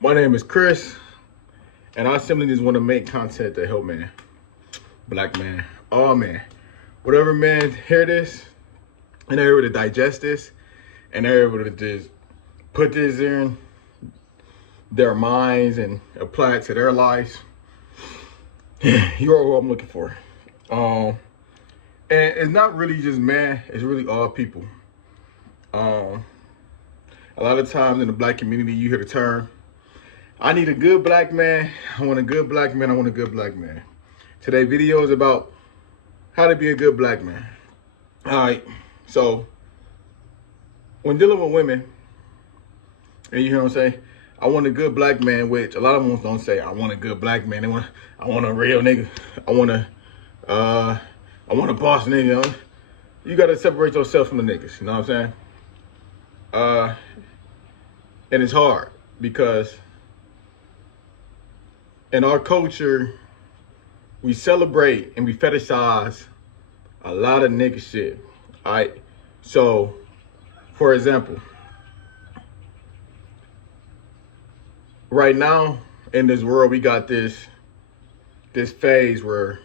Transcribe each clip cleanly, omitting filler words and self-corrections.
My name is Chris, and I simply just want to make content to help man, black man, all man, whatever man hear this, and they're able to digest this, and they're able to just put this in their minds and apply it to their lives. You're who I'm looking for. And it's not really just man, it's really all people. A lot of times in the black community, you hear the term, I need a good black man. I want a good black man. I want a good black man. Today's video is about how to be a good black man. All right. So when dealing with women, and you hear what I'm saying, I want a good black man, which a lot of them don't say, I want a good black man. I want a real nigga. I want a boss nigga. You got to separate yourself from the niggas. You know what I'm saying? And it's hard because in our culture, we celebrate and we fetishize a lot of nigga shit. All right. So, for example, right now in this world, we got this phase where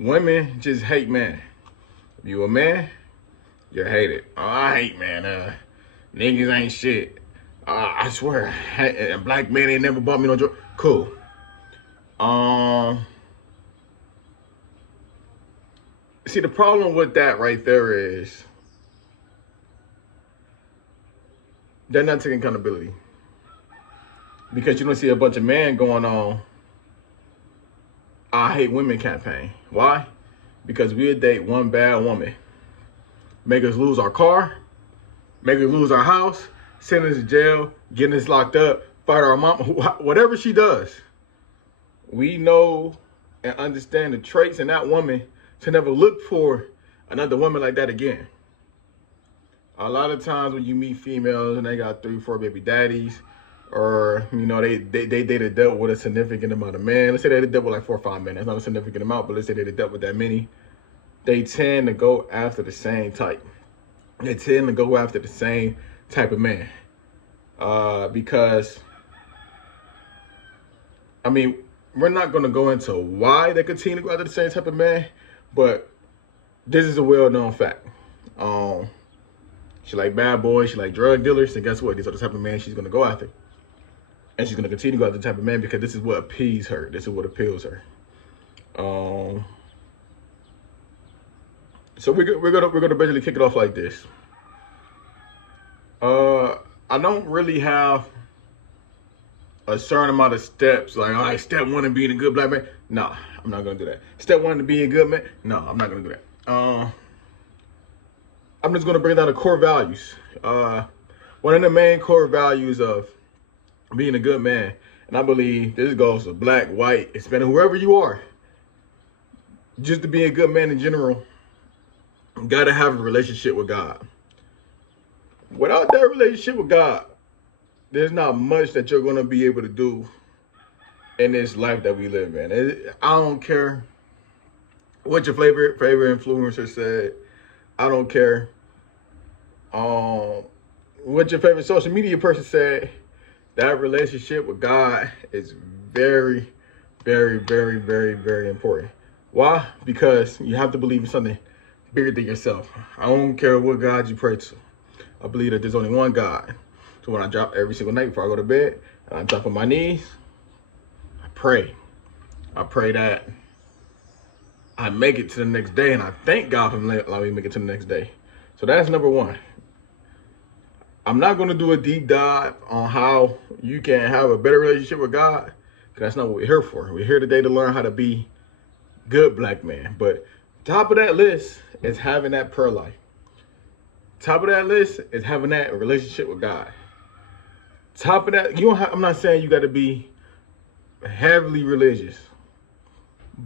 women just hate men. If you a man, you're hated. Oh, I hate man. Niggas ain't shit. I swear, a black man ain't never bought me no drug. Cool. See, the problem with that right there is they're not taking accountability. Because you don't see a bunch of men going on I hate women campaign. Why? Because we'll date one bad woman, make us lose our car, make us lose our house, send us to jail, get us locked up, fight our mom, whatever she does. We know and understand the traits in that woman to never look for another woman like that again. A lot of times when you meet females and they got 3-4 baby daddies, or you know they dealt with a significant amount of men. Let's say they dealt with like 4 or 5 men. That's not a significant amount, but let's say they dealt with that many. They tend to go after the same type. They tend to go after the same type of man, because I mean we're not going to go into why they continue to go after the same type of man, but this is a well-known fact. She like bad boys, she like drug dealers, and guess what? These are the type of men she's going to go after. And she's going to continue to go after the type of man because this is what appeases her. This is what appeals her. So we're gonna basically kick it off like this. I don't really have a certain amount of steps. Like, all right, step 1 in being a good black man. Nah, I'm not gonna do that. Step 1 to being a good man. No, I'm not gonna do that. I'm just gonna bring down the core values. One of the main core values of being a good man, and I believe this goes to black, white, Hispanic, whoever you are, just to be a good man in general, you gotta have a relationship with God. Without that relationship with God, there's not much that you're gonna be able to do in this life that we live in. I don't care what your favorite influencer said. I don't care what your favorite social media person said. That relationship with God is very, very, very, very, very important. Why? Because you have to believe in something bigger than yourself. I don't care what God you pray to. I believe that there's only one God. So when I drop every single night before I go to bed, and I drop on my knees, I pray. I pray that I make it to the next day, and I thank God for allowing me to make it to the next day. So that's number 1. I'm not going to do a deep dive on how you can have a better relationship with God, because that's not what we're here for. We're here today to learn how to be good black man. But top of that list is having that prayer life. Top of that list is having that relationship with God. Top of that, I'm not saying you got to be heavily religious,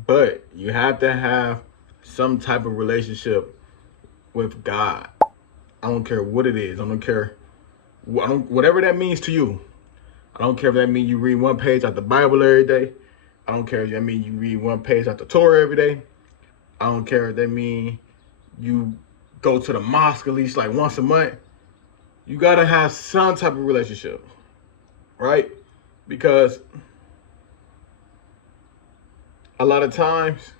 but you have to have some type of relationship with God. I don't care what it is. I don't care. Whatever that means to you. I don't care if that means you read 1 page out the Bible every day. I don't care if that means you read 1 page out the Torah every day. I don't care if that means you go to the mosque at least like once a month. You got to have some type of relationship, right? Because a lot of times,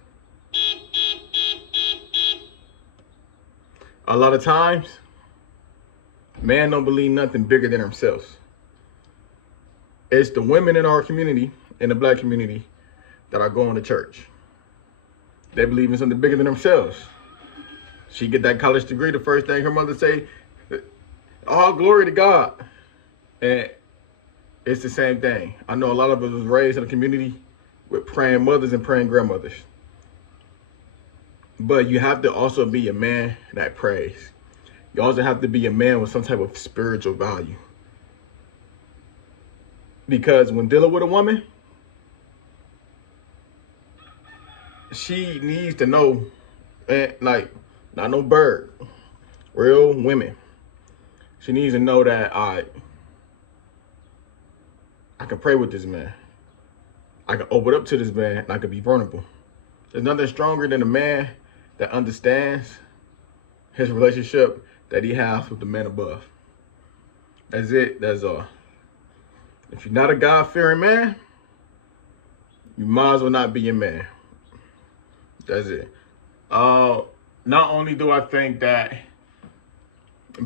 man don't believe nothing bigger than themselves. It's the women in our community, in the black community, that are going to church. They believe in something bigger than themselves. She get that college degree, the first thing her mother say, all glory to God. And it's the same thing. I know a lot of us was raised in a community with praying mothers and praying grandmothers. But you have to also be a man that prays. You also have to be a man with some type of spiritual value. Because when dealing with a woman, she needs to know, like, not no bird, real women. She needs to know that I can pray with this man. I can open up to this man and I can be vulnerable. There's nothing stronger than a man that understands his relationship that he has with the man above. That's it. That's all. If you're not a God-fearing man, you might as well not be a man. That's it. Not only do I think that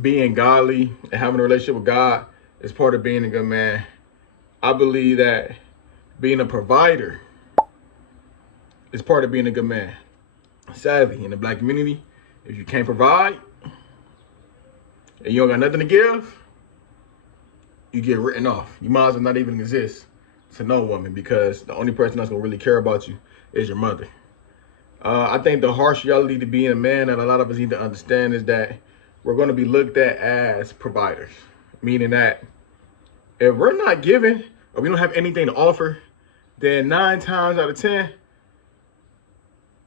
being godly and having a relationship with God is part of being a good man, I believe that being a provider is part of being a good man. Sadly, in the black community, if you can't provide and you don't got nothing to give, you get written off. You might as well not even exist to no woman, because the only person that's gonna really care about you is your mother. I think the harsh reality to being a man that a lot of us need to understand is that we're gonna be looked at as providers. Meaning that if we're not giving or we don't have anything to offer, then 9 times out of 10,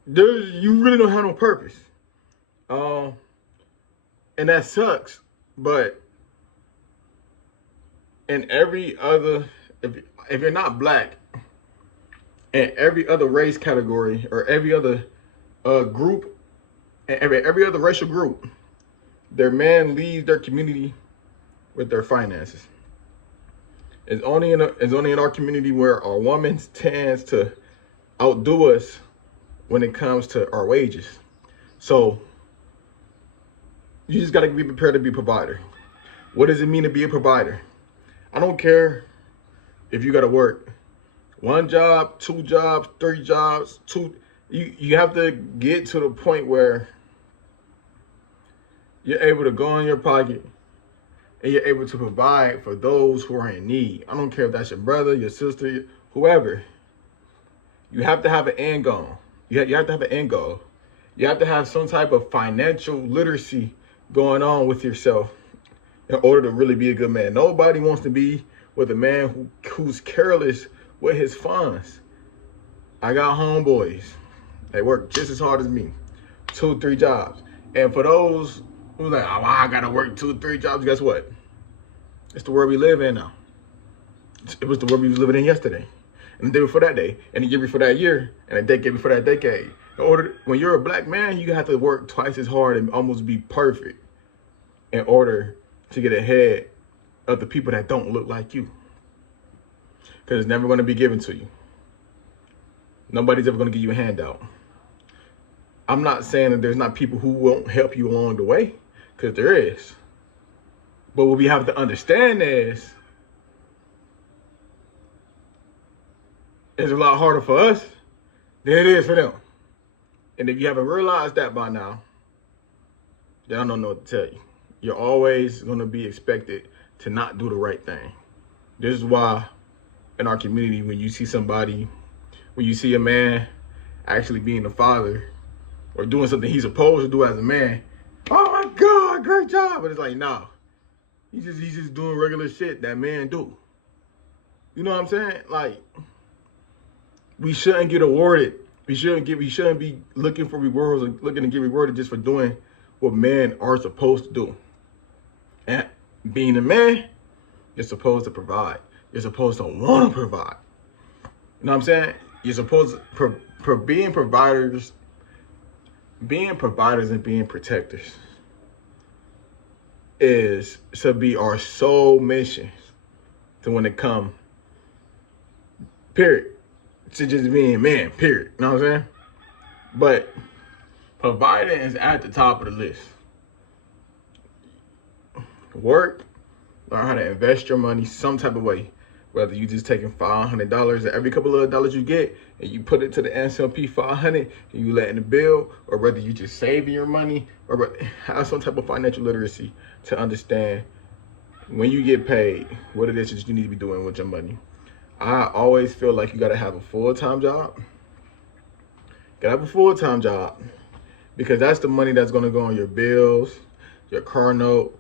you really don't have no purpose. And that sucks. But in every other, if you're not black, in every other race category or every other group, every other racial group, their man leads their community with their finances. It's only in our community where our woman tends to outdo us when it comes to our wages. So you just got to be prepared to be a provider. What does it mean to be a provider? I don't care if you got to work 1 job, 2 jobs, 3 jobs, you have to get to the point where you're able to go in your pocket and you're able to provide for those who are in need. I don't care if that's your brother, your sister, whoever. You have to have an end goal. You have to have an end goal. You have to have some type of financial literacy going on with yourself in order to really be a good man. Nobody wants to be with a man who's careless with his funds. I got homeboys. They work just as hard as me. 2, 3 jobs. And for those who's like, oh, I gotta work 2, 3 jobs, guess what? It's the world we live in now. It was the world we was living in yesterday, and the day before that day, and the year before that year, and the decade before that decade. When you're a black man, you have to work twice as hard and almost be perfect in order to get ahead of the people that don't look like you. Because it's never going to be given to you. Nobody's ever going to give you a handout. I'm not saying that there's not people who won't help you along the way, because there is. But what we have to understand is, it's a lot harder for us than it is for them. And if you haven't realized that by now, then I don't know what to tell you. You're always going to be expected to not do the right thing. This is why in our community, when you see a man actually being a father or doing something he's supposed to do as a man, oh my God, great job. But it's like, nah, he's just doing regular shit that men do. You know what I'm saying? Like, we shouldn't get awarded. We shouldn't be looking for rewards and looking to get rewarded just for doing what men are supposed to do. And being a man, you're supposed to provide. You're supposed to want to provide. You know what I'm saying? You're supposed to, being providers and being protectors should be our sole mission to when it comes period, to just being man, period. You know what I'm saying? But providing is at the top of the list. Work, learn how to invest your money some type of way. Whether you just taking $500 every couple of dollars you get and you put it to the S&P 500 and you letting it build, or whether you just saving your money, or have some type of financial literacy to understand when you get paid what it is that you need to be doing with your money. I always feel like you gotta have a full-time job. Because that's the money that's gonna go on your bills, your car note,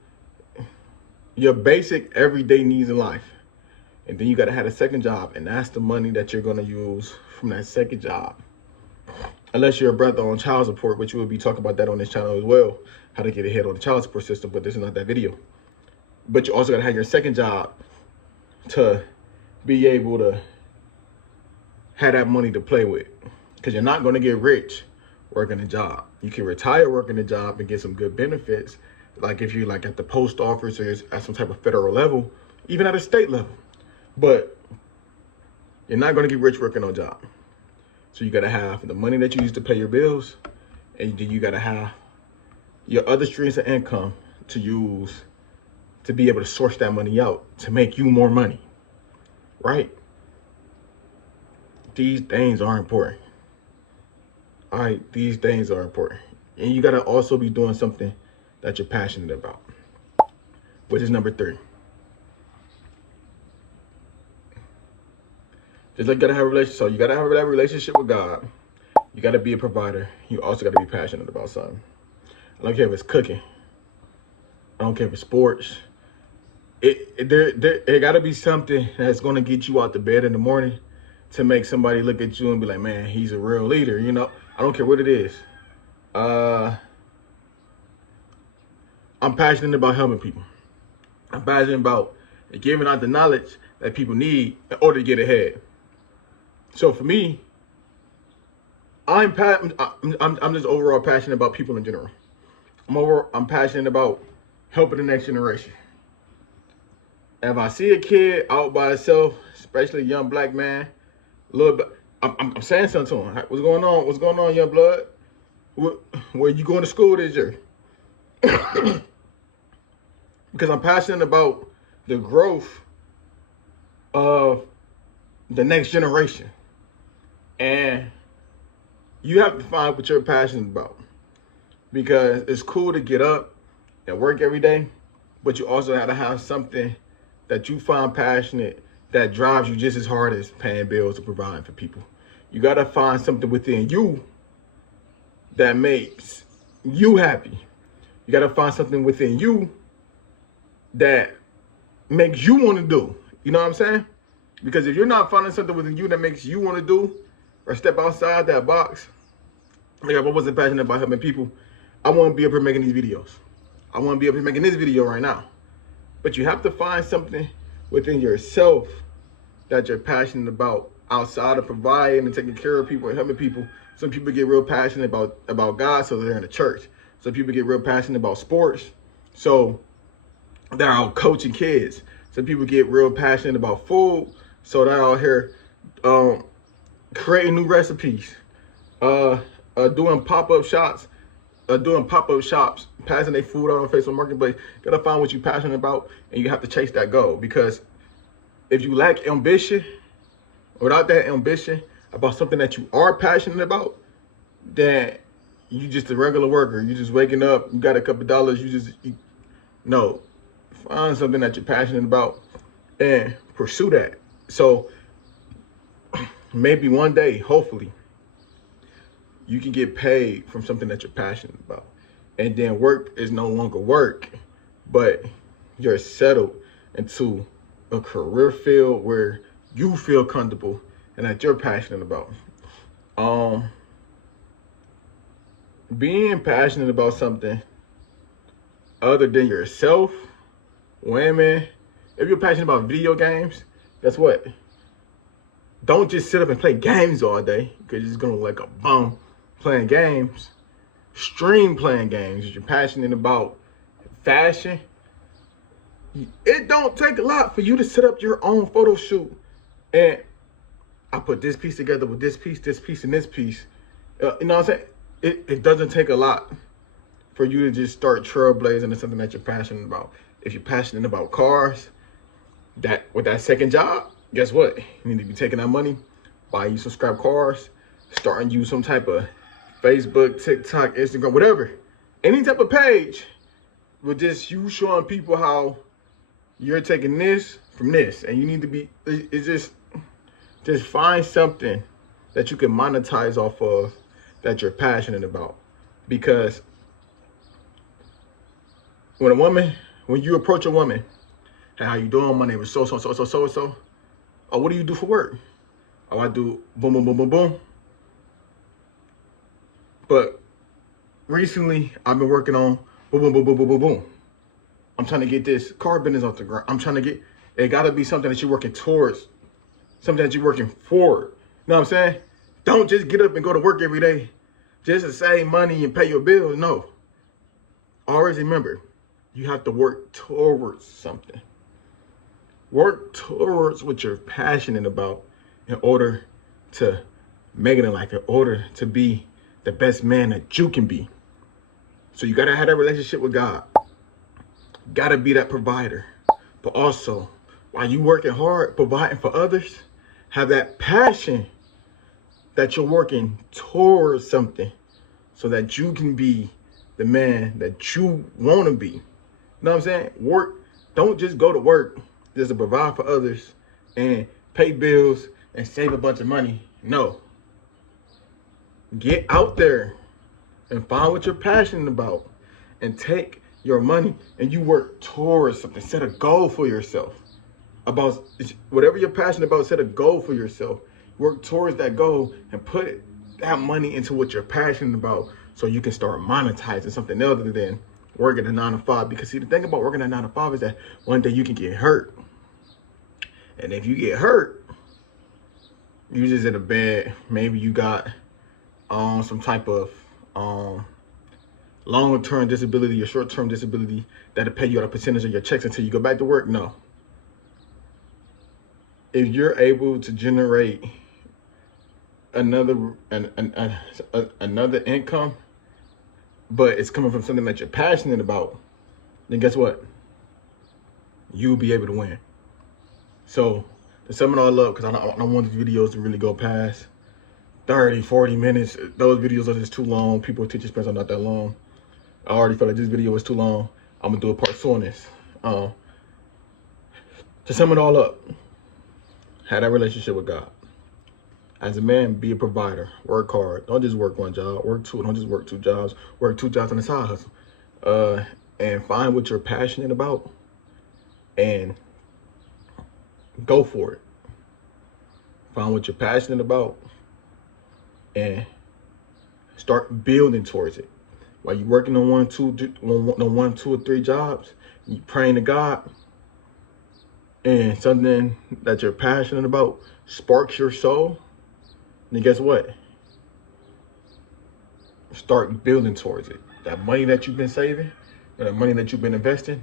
your basic everyday needs in life. And then you gotta have a second job, and that's the money that you're gonna use from that second job. Unless you're a brother on child support, which we'll be talking about that on this channel as well, how to get ahead on the child support system, but this is not that video. But you also gotta have your second job to be able to have that money to play with. Because you're not gonna get rich working a job. You can retire working a job and get some good benefits, like if you're like at the post office or at some type of federal level, even at a state level. But you're not going to get rich working on a job. So you got to have the money that you use to pay your bills, and then you got to have your other streams of income to use to be able to source that money out to make you more money, right? These things are important. All right, these things are important. And you got to also be doing something that you're passionate about, which is number 3. Just like you gotta have a relationship. So you gotta have that relationship with God. You gotta be a provider. You also gotta be passionate about something. I don't care if it's cooking. I don't care if it's sports. It gotta be something that's gonna get you out the bed in the morning to make somebody look at you and be like, man, he's a real leader. You know, I don't care what it is. I'm passionate about helping people. I'm passionate about giving out the knowledge that people need in order to get ahead. So for me, I'm just overall passionate about people in general. I'm passionate about helping the next generation. If I see a kid out by himself, especially a young black man, a little bit, I'm saying something to him. What's going on? What's going on, young blood? Where you going to school this year? Because I'm passionate about the growth of the next generation. And you have to find what you're passionate about, because it's cool to get up and work every day, but you also have to have something that you find passionate that drives you just as hard as paying bills or providing for people. You got to find something within you that makes you happy. You got to find something within you that makes you want to do. You know what I'm saying? Because if you're not finding something within you that makes you want to do or step outside that box, like if I wasn't passionate about helping people, I wouldn't be up here making these videos. I wouldn't be up here making this video right now. But you have to find something within yourself that you're passionate about outside of providing and taking care of people and helping people. Some people get real passionate about God, so they're in the church. Some people get real passionate about sports, so they're out coaching kids. Some people get real passionate about food, so they're out here creating new recipes, doing pop-up shops, passing their food out on Facebook Marketplace. You gotta find what you're passionate about, and you have to chase that goal. Because if you lack ambition, without that ambition about something that you are passionate about, then you just a regular worker. You just waking up, you got a couple dollars, no. Find something that you're passionate about and pursue that. So maybe one day, hopefully, you can get paid from something that you're passionate about. And then work is no longer work, but you're settled into a career field where you feel comfortable and that you're passionate about. Being passionate about something other than yourself, women, if you're passionate about video games, guess what? Don't just sit up and play games all day, because you're just gonna look like a bum playing games. Stream playing games. If you're passionate about fashion, it don't take a lot for you to set up your own photo shoot and I put this piece together with this piece, and this piece. You know what I'm saying? It doesn't take a lot for you to just start trailblazing into something that you're passionate about. If you're passionate about cars, with that second job, guess what? You need to be taking that money, buying you some scrap cars, starting you some type of Facebook, TikTok, Instagram, whatever. Any type of page with just you showing people how you're taking this from this. And you need to be, it's just find something that you can monetize off of that you're passionate about. Because when you approach a woman, hey, how you doing? My name is so. Oh, what do you do for work? Oh, I do boom, boom, boom, boom, boom. But recently, I've been working on boom, boom, boom, boom, boom, boom, boom. I'm trying to get this car business off the ground. It gotta be something that you're working towards, something that you're working for. You know what I'm saying? Don't just get up and go to work every day just to save money and pay your bills. No. Always remember, you have to work towards something. Work towards what you're passionate about in order to make it in life, in order to be the best man that you can be. So you gotta have that relationship with God. Gotta be that provider. But also, while you working hard, providing for others, have that passion that you're working towards something so that you can be the man that you wanna be. You know what I'm saying? Work, don't just go to work just to provide for others and pay bills and save a bunch of money. No. Get out there and find what you're passionate about and take your money and you work towards something. Set a goal for yourself. About whatever you're passionate about, set a goal for yourself. Work towards that goal and put that money into what you're passionate about so you can start monetizing something other than working a 9 to 5. Because see, the thing about working a 9 to 5 is that one day you can get hurt. And if you get hurt, you just in a bed. Maybe you got some type of long-term disability or short-term disability that'll pay you out a percentage of your checks until you go back to work. No. If you're able to generate another income, but it's coming from something that you're passionate about, then guess what? You'll be able to win. So to sum it all up, because I don't want these videos to really go past 30, 40 minutes. Those videos are just too long. People attention spans are not that long. I already felt like this video was too long. I'm gonna do a part 2 on this. To sum it all up, have that relationship with God. As a man, be a provider. Work hard. Don't just work one job. Work two. Don't just work 2 jobs. Work 2 jobs on the side hustle. And find what you're passionate about and go for it. Find what you're passionate about and start building towards it. While you're working on 1, 2, or 3 jobs, you praying to God, and something that you're passionate about sparks your soul, then guess what? Start building towards it. That money that you've been saving, or that money that you've been investing,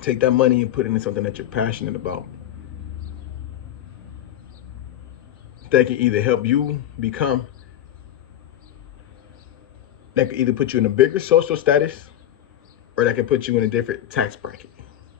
take that money and put it into something that you're passionate about. That can either help you become, that can either put you in a bigger social status, or that can put you in a different tax bracket.